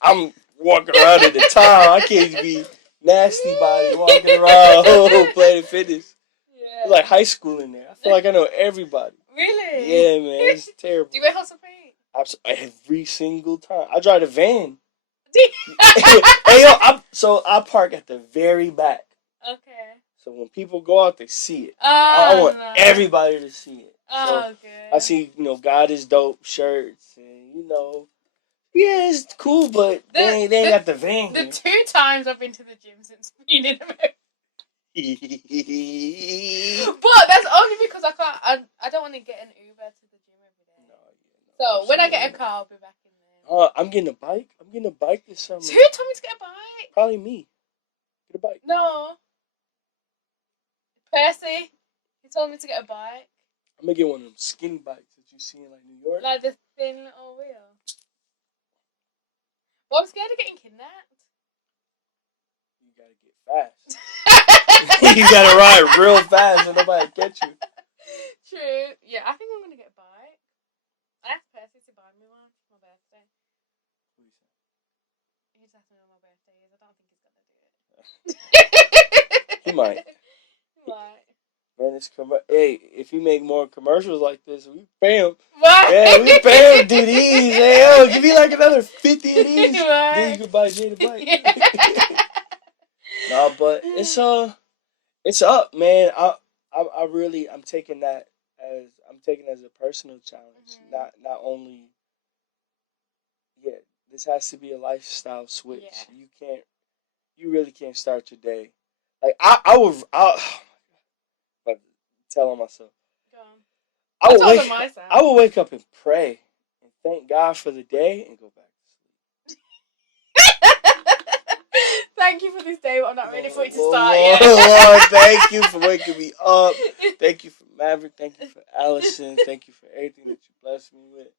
I'm walking around in the towel. I can't be nasty body walking around playing fitness. Yeah. It's like high school in there. I feel like I know everybody. Really? Yeah, man, it's terrible. Do you wear hot supreme? Every single time. I drive the van. Hey, yo, I park at the very back. Okay. So when people go out, they see it. I want everybody to see it. Oh, so good. I see, God is dope shirts, and yeah, it's cool, but they ain't got the van The here. 2 times I've been to the gym since being in America. But that's only because I don't want to get an Uber to the gym every day. No, so when I get a car, I'll be back in there. I'm getting a bike. I'm getting a bike this summer. So who told me to get a bike? Probably me. Get a bike. No. Percy. He told me to get a bike. I'm gonna get one of them skinny bikes that you see in like New York. Like the thin little wheel. Well, I'm scared of getting kidnapped. You gotta get fast. You gotta ride real fast so nobody catch you. True. Yeah, I think I'm gonna get a bike. I asked Percy to buy me one for my birthday. He just asked me when my birthday is. I don't think he's gonna do it. He might. He might. Man, hey, if he make more commercials like this, we pay him. What? Yeah, we pay him to do these. Hey, yo, give me like another 50 of these. What? Then you can buy Jade a bike. No, but it's up, man. I'm taking that as a personal challenge. Mm-hmm. Not only, yeah, this has to be a lifestyle switch. Yeah. You really can't start your day. Like I'll but telling myself. Go on. I will wake up and pray and thank God for the day and go back to sleep. Thank you for this day, but I'm not ready for it to start yet. Lord, thank you for waking me up. Thank you for Maverick. Thank you for Allison. Thank you for everything that you blessed me with.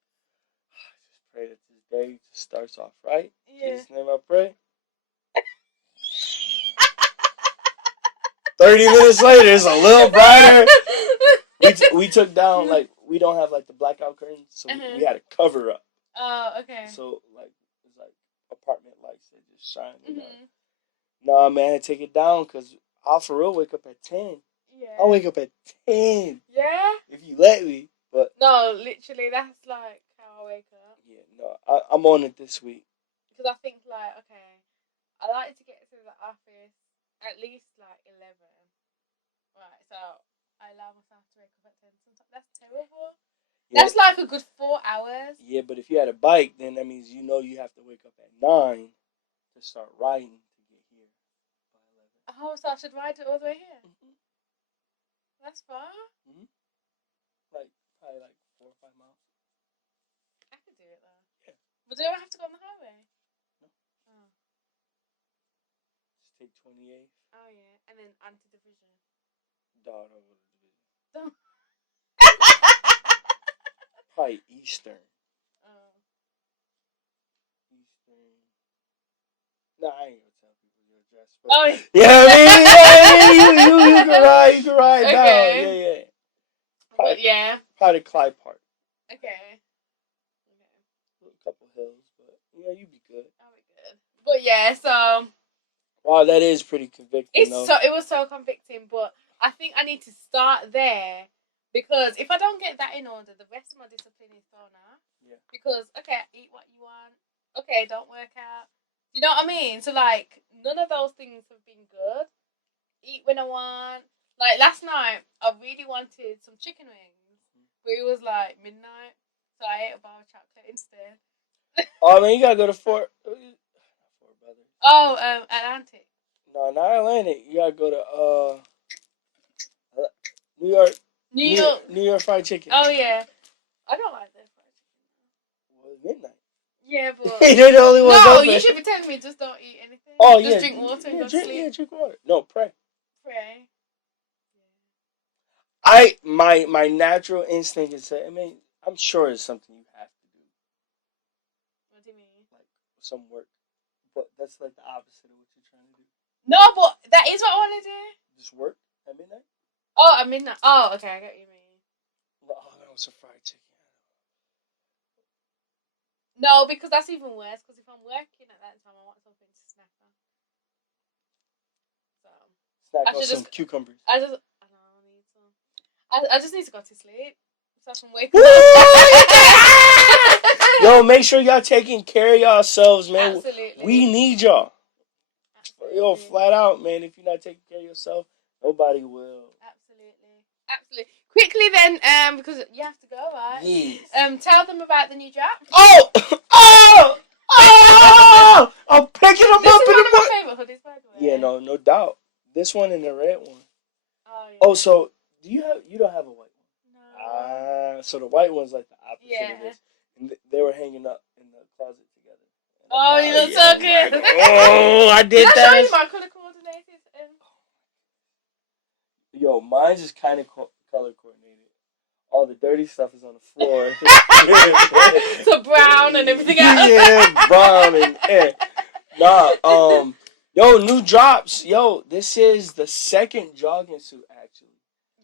I just pray that this day just starts off right. Yeah. In Jesus' name I pray. 30 minutes later, it's a little brighter. We took down, like, we don't have, like, the blackout curtains, so we had to cover up. Oh, okay. So, like, it's like apartment lights that just shine. Nah, man, I had to take it down because I'll for real wake up at 10. Yeah. I'll wake up at 10. Yeah? If you let me. But no, literally, that's, like, how I wake up. Yeah, no, I'm on it this week. Because I think, like, okay, I like to get to the office at least, like, 11. Right, so I allow myself to wake up at 10 sometimes. That's terrible. Yeah. That's like a good 4 hours. Yeah, but if you had a bike, then that means you have to wake up at 9 to start riding to get here by 11. Oh, so I should ride it all the way here? Mm-hmm. That's far? Mm-hmm. Probably like 4 or 5 miles. I could do it though. Yeah. But do I have to go on the highway? No. Oh. Just take 28. Oh, yeah. And then onto Division. No, Division. Probably Eastern. Oh. Eastern. Nah, I ain't gonna tell people your address. But oh. Yeah, you can ride. You can ride down. Yeah. But yeah. Probably Clyde Park. Okay. A couple hills, but yeah, you'd be good. I'll be good. But yeah, so. Wow, that is pretty convicting. It was so convicting, but I think I need to start there because if I don't get that in order, the rest of my discipline is thrown out. Yeah. Because eat what you want. Okay, don't work out. You know what I mean? So like, none of those things have been good. Eat when I want. Like last night, I really wanted some chicken wings, but it was like midnight, so I ate a bar of chocolate instead. Oh man, you gotta go to Fort Brothers. Oh, Atlantic. No, not Atlantic. You gotta go to New York. New York. New York Fried Chicken. Oh yeah, I don't like their fried chicken. Well, it's midnight. Yeah, but They're the only ones no, open. you should be telling me just don't eat anything. Oh just yeah, drink water and go to drink, sleep. yeah, drink water. No, pray. Pray. My natural instinct is to. I mean, I'm sure it's something you have to do, What do you mean? like some work, but that's like the opposite of what you're trying to do. No, but that is what I want to do. Just work at midnight. Oh, at midnight. Oh, okay, I get what you mean. Oh, that was a fried chicken. No, because that's even worse. Because if I'm working at that time, I want something to snack on. So Snack I on should some just- cucumbers. I don't need some. I just need to go to sleep. So I can wake Woo! up. Yo, make sure y'all taking care of yourselves, man. Absolutely. We need y'all. Absolutely. Yo, flat out, man. If you're not taking care of yourself, nobody will. Absolutely. Quickly then, because you have to go, right? Yes. Tell them about the new drop. Oh! I'm picking them This up is in one the of my morning. favorite hoodies, by the way. Yeah, no doubt. This one and the red one. Oh yeah. Oh, so you don't have a white one? No. So the white one's like the opposite Yeah. of this. And they were hanging up in the closet together. Oh, you look so good. Oh, I did I that. show you my color coordinated? Yo, mine's is kind of color coordinated. All the dirty stuff is on the floor. So brown and everything else. Yeah, brown and yo, new drops. Yo, this is the second jogging suit actually.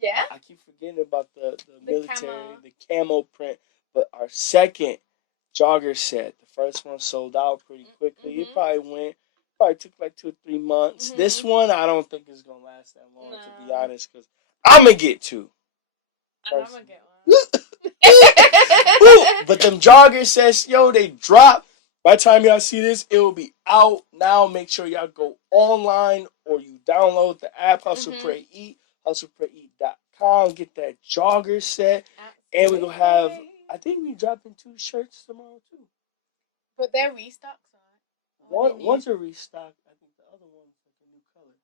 Yeah. I keep forgetting about the military, camo. the camo print, but our second jogger set. The first one sold out pretty quickly. Mm-hmm. It probably took like 2 or 3 months. Mm-hmm. This one I don't think is gonna last that long, to be No. honest, because I'm gonna get two. And I'm gonna get one. Ooh, but them joggers says, yo, they drop. By the time y'all see this, it will be out now. Make sure y'all go online or you download the app Hustle Pray Eat, hustleprayeat.com. Get that jogger set, and we're gonna have. I think we dropping 2 shirts tomorrow too. But they're restocks, right? One's a restock. I think the other one's like a new color.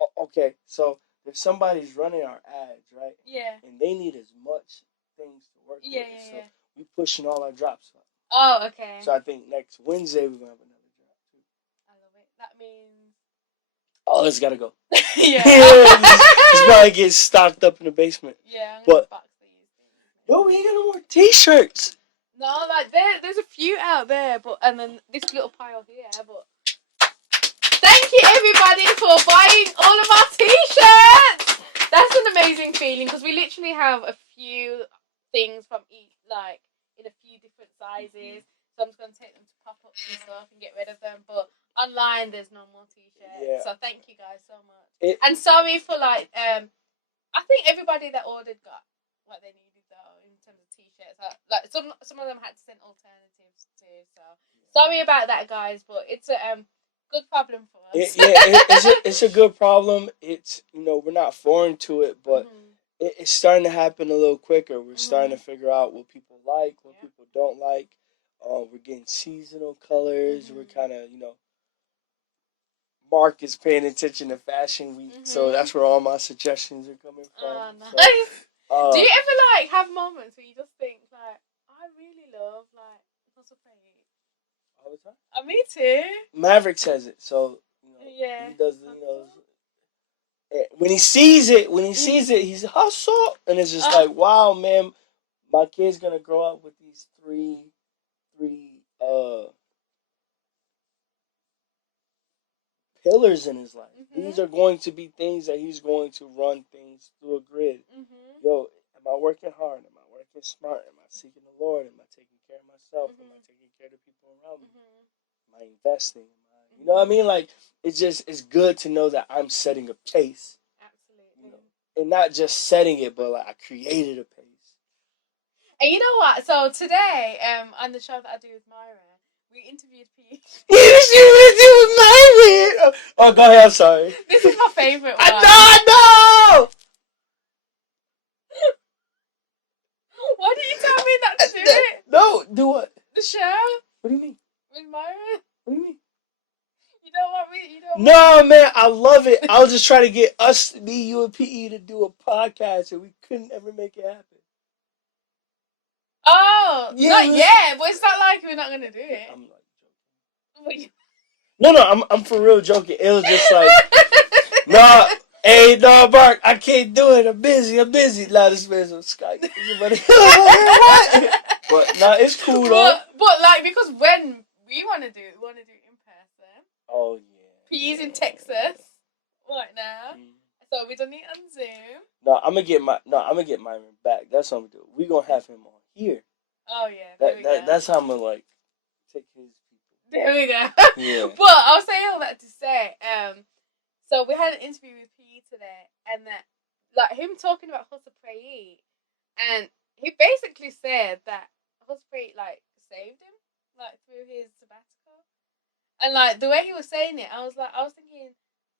Oh. Okay, so if somebody's running our ads, right? Yeah. And they need as much things to work with. Yeah. We pushing all our drops up. Oh, okay. So I think next Wednesday we're gonna have another drop too. I love it. That means. Oh, it's gotta go. Yeah. It's probably getting stocked up in the basement. Yeah. But box these things. yo, we ain't got no more T-shirts. No, like there's a few out there, but and then this little pile here, but. Thank you everybody for buying all of our t-shirts. That's an amazing feeling because we literally have a few things from each, like in a few different sizes. So I'm just gonna take them to pop-ups and stuff and get rid of them. But online, there's no more t-shirts. Yeah. So thank you guys so much. And sorry for I think everybody that ordered got what they needed though in terms of t-shirts. Like some of them had to send alternatives too. So sorry about that, guys. But it's a good problem for us. It's a good problem. It's we're not foreign to it, but it's starting to happen a little quicker. We're starting to figure out what people like, what people don't like. We're getting seasonal colors. We're kind of Mark is paying attention to Fashion Week, so that's where all my suggestions are coming from. Oh, nice. So, do you ever have moments where you just think I really love Hustle Pray Eat? all the time? Me too. Maverick says it, so yeah. he does. When he sees it, he's hustle, and it's just like, wow, man, my kid's gonna grow up with these three pillars in his life. These are going to be things that he's going to run things through a grid. Yo, am I working hard? Am I working smart? Am I seeking the Lord? Am I taking care of myself? Am I taking care of the people around me? Am I investing? You know what I mean? Like, it's good to know that I'm setting a pace. Absolutely. And not just setting it, but I created a pace. And you know what? So today, on the show that I do with Myra, we interviewed P. Oh, go ahead. I'm sorry. This is my favorite one. I know. Why did you tell me not to do it? No, do what? The show What do you mean? with Myron. What do you mean? You don't want me. You don't. No, man, I love it. I was just trying to get us, me, you, and PE to do a podcast, and we couldn't ever make it happen. Oh, Yeah, not it was- yet. But it's not like we're not gonna do it. I'm like joking. But you- No, I'm for real joking. It was just like, nah, hey, no, Mark, I can't do it. I'm busy. Nah, this man's on Skype. What? But nah, it's cool though. But like because when we want to do it in person. Oh yeah. He's in Texas right now, so we done it on Zoom. No, I'm gonna get Myron back. That's what I'm gonna do. We gonna have him on here. Oh yeah, there we go. That's how I'm gonna like take his people. There we go. Yeah. But I was saying all that to say, so we had an interview with PE today, and that like him talking about Hustle Pray Eat, and he basically said that Hustle Pray Eat like saved him like through his sabbatical, and like the way he was saying it, I was thinking,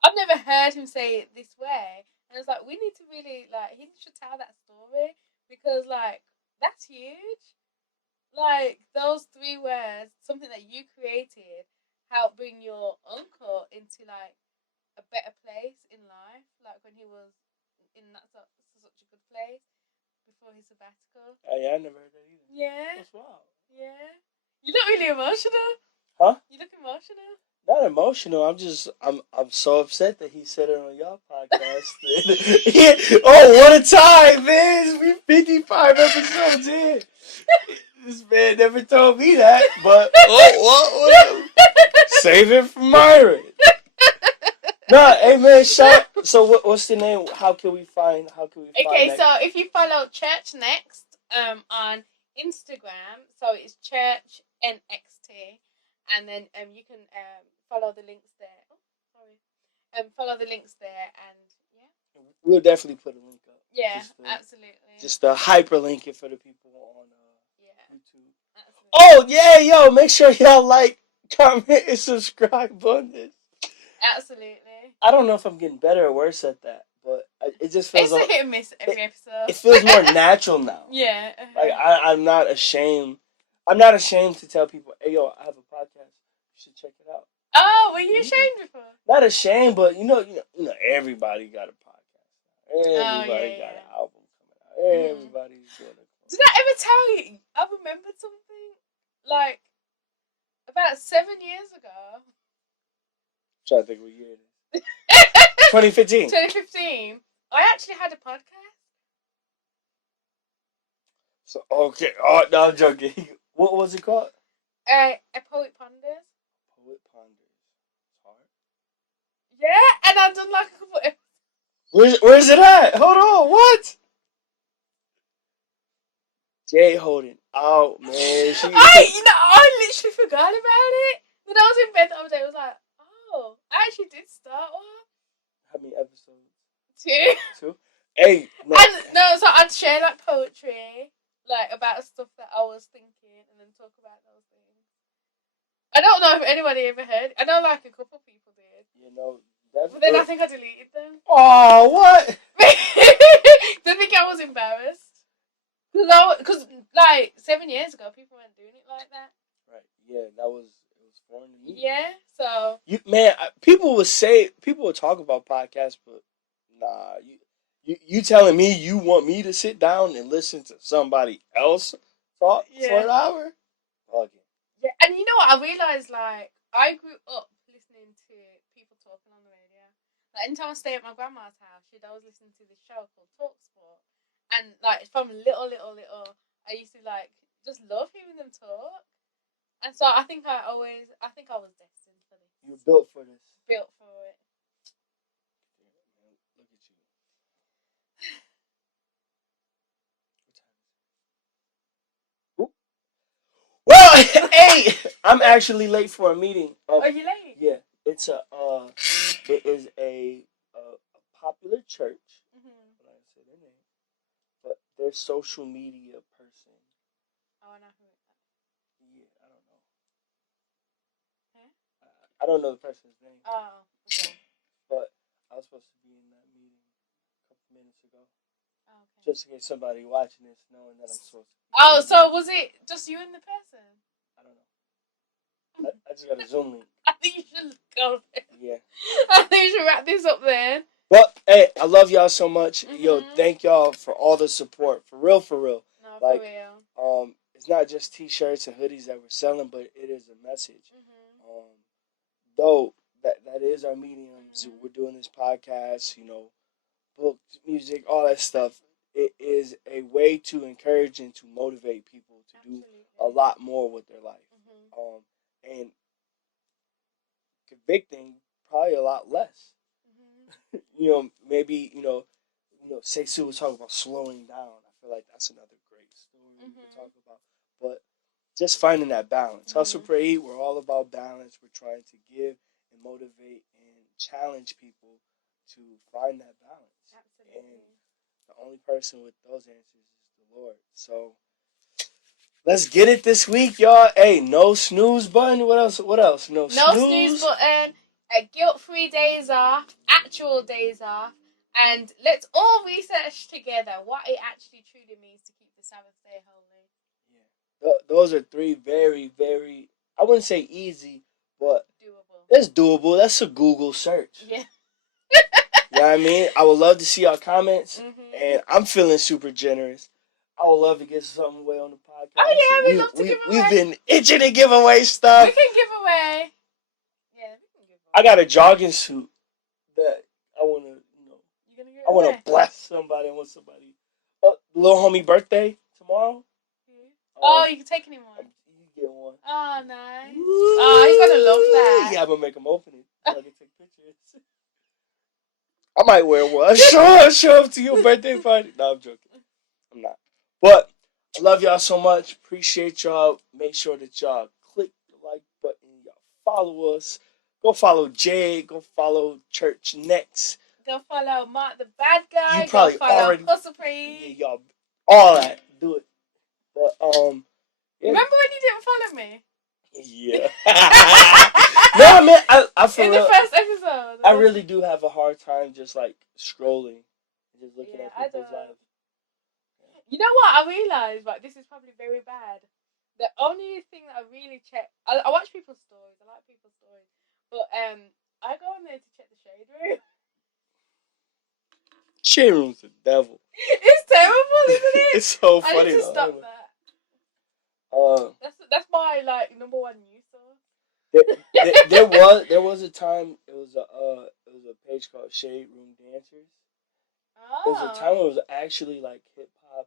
I've never heard him say it this way, and it's like we need to really like he should tell that story because like that's huge. Like those 3 words, something that you created, helped bring your uncle into like a better place in life. Like when he was in such a good place before his sabbatical. Oh, yeah, I never heard that either. Yeah. That's wild. Yeah. You look really emotional. Huh? You look emotional. Not emotional. I'm so upset that he said it on y'all podcast. Yeah. Oh, what a time, man! We 55 episodes in. This man never told me that, but whatever. Save it for Myron. Nah, hey man, so what's the name? How can we find? Okay, so if you follow Church Next on Instagram, so it's Church NXT, and then you can follow the links there. Oh, sorry. Follow the links there, and yeah. We'll definitely put a link up. Yeah, absolutely. Just hyperlink it for the people on YouTube. Absolutely. Oh yeah, yo! Make sure y'all like, comment, and subscribe on this. Absolutely. I don't know if I'm getting better or worse at that, but it just feels It's a hit and miss every episode. It feels more natural now. Yeah. Like I'm not ashamed. I'm not ashamed to tell people, "Hey, yo, I have a podcast. You should check it out." Oh, were you ashamed before? Not ashamed, but you know, everybody got a podcast. Everybody got an album coming out. Everybody's doing it. Did I ever tell you? I remembered something like about 7 years ago. I'm trying to think what year it is. 2015. 2015. I actually had a podcast. So okay. Oh no, I'm joking. What was it called? A Poet Ponders. Poet Ponders. Hard. Yeah, and I've done like a couple. Where's it at? Hold on. What? Jade holding out, man. I literally forgot about it. When I was in bed the other day, I was like, oh, I actually did start one. How many episodes? 2. 2? Hey, no. So I'd share like poetry, like about stuff that I was thinking, and then talk about those things. I don't know if anybody ever heard. I know like a couple people did. That's but then good. I think I deleted them. Oh, what? They think I was embarrassed. Because like 7 years ago, people weren't doing it like that. Right. Yeah, it was foreign to me. Yeah. So. People would talk about podcasts, but nah, you telling me you want me to sit down and listen to somebody else talk for an hour? Okay. Yeah, and you know what? I realized like I grew up listening to people talking on the radio. Like anytime I stay at my grandma's house, she'd always listen to this show called Talksport, and like from little, I used to like just love hearing them talk, and so I think I was destined for this. You were built for this. Built for it. Look at you. Well, hey, I'm actually late for a meeting. Are you late? Yeah, it is a popular church. I say their name, but their social media person. Oh, I know who it is. Yeah, I don't know. I don't know the person's name, Oh, okay. but I was supposed to be in that meeting a couple minutes ago. Oh, okay. Just in case somebody watching this knowing that I'm supposed to. Oh, so was it just you and the person? I don't know. I just got a Zoom link. I think you should go there. Yeah. I think you should wrap this up then. But hey, I love y'all so much. Yo, Mhm. thank y'all for all the support. For real, for real. No, Like, for real. It's not just t-shirts and hoodies that we're selling, but it is a message. Mhm. Though that is our medium. Mhm. We're doing this podcast, you know, books, music, all that stuff. It is a way to encourage and to motivate people to do a lot more with their life. Mhm. And convicting probably a lot less. Mhm. You know, maybe, say Sue was talking about slowing down. I feel like that's another great story we can talk about. But just finding that balance. Hustle, Pray, Eat, we're all about balance. We're trying to give and motivate and challenge people to find that balance. Absolutely. And the only person with those answers is the Lord. So let's get it this week, y'all. Hey, no snooze button. What else? No snooze button. Guilt-free days off. Actual days off. And let's all research together what it actually truly means to keep the Sabbath day holy. Yeah. Those are three very, very, I wouldn't say easy, but Doable. it's doable. That's a Google search. Yeah. You know what I mean? I would love to see y'all comments, Mhm. and I'm feeling super generous. I would love to get something away on the podcast. Oh yeah, we'd love to give away. We've been itching to give away stuff. We can give away. Yeah, we can give away. I got a jogging suit that I want to, You gonna give I want away? to bless somebody. I want somebody. Little homie birthday tomorrow. Oh, you can take him one. You get one. Oh, nice. Oh, he's gonna love that. Yeah, I'm gonna make him open it so I can take pictures. I might wear one. Show up to your birthday party. No, I'm joking. I'm not. But I love y'all so much. Appreciate y'all. Make sure that y'all click the like button. Y'all follow us. Go follow Jade. Go follow Church Next. Go follow Mark the Bad Guy. You probably Go follow already. Hustle Pray. Yeah, y'all. All that. Do it. But yeah. Remember when you didn't follow me? Yeah. No, man. I for in real, the first episode. I really do have a hard time just like scrolling, just looking at people's lives. You know what? I realised, like, this is probably very bad. The only thing that I really check, I watch people's stories. I like people's stories, but I go on there to check the shade room. Shade room's the devil. It's terrible, isn't it? It's so funny. I need to stop that. That's my number one news source. there was a time it was a page called Shade Room Dancers. Oh. There was a time it was actually like hip hop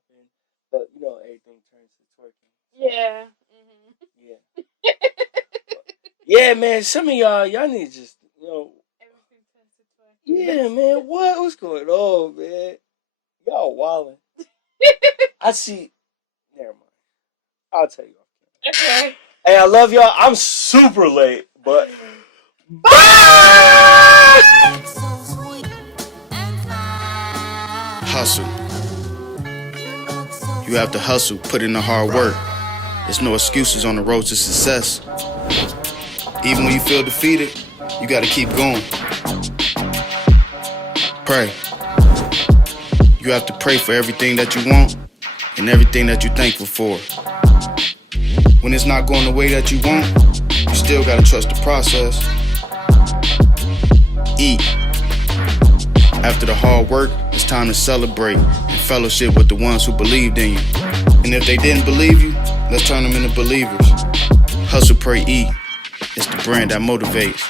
but everything turns to twerking. Yeah. Mm-hmm. Yeah. Yeah, man. Some of y'all need to just everything turns to twerking. Yeah, man. What's going on, man? Y'all wildin'. I see. Never mind. I'll tell you. Okay. Hey, I love y'all. I'm super late, but bye! Hustle. You have to hustle, put in the hard work. There's no excuses on the road to success. Even when you feel defeated, you gotta keep going. Pray. You have to pray for everything that you want and everything that you're thankful for. When it's not going the way that you want, you still gotta trust the process. Eat. After the hard work, it's time to celebrate and fellowship with the ones who believed in you. And if they didn't believe you, let's turn them into believers. Hustle, Pray, Eat. It's the brand that motivates.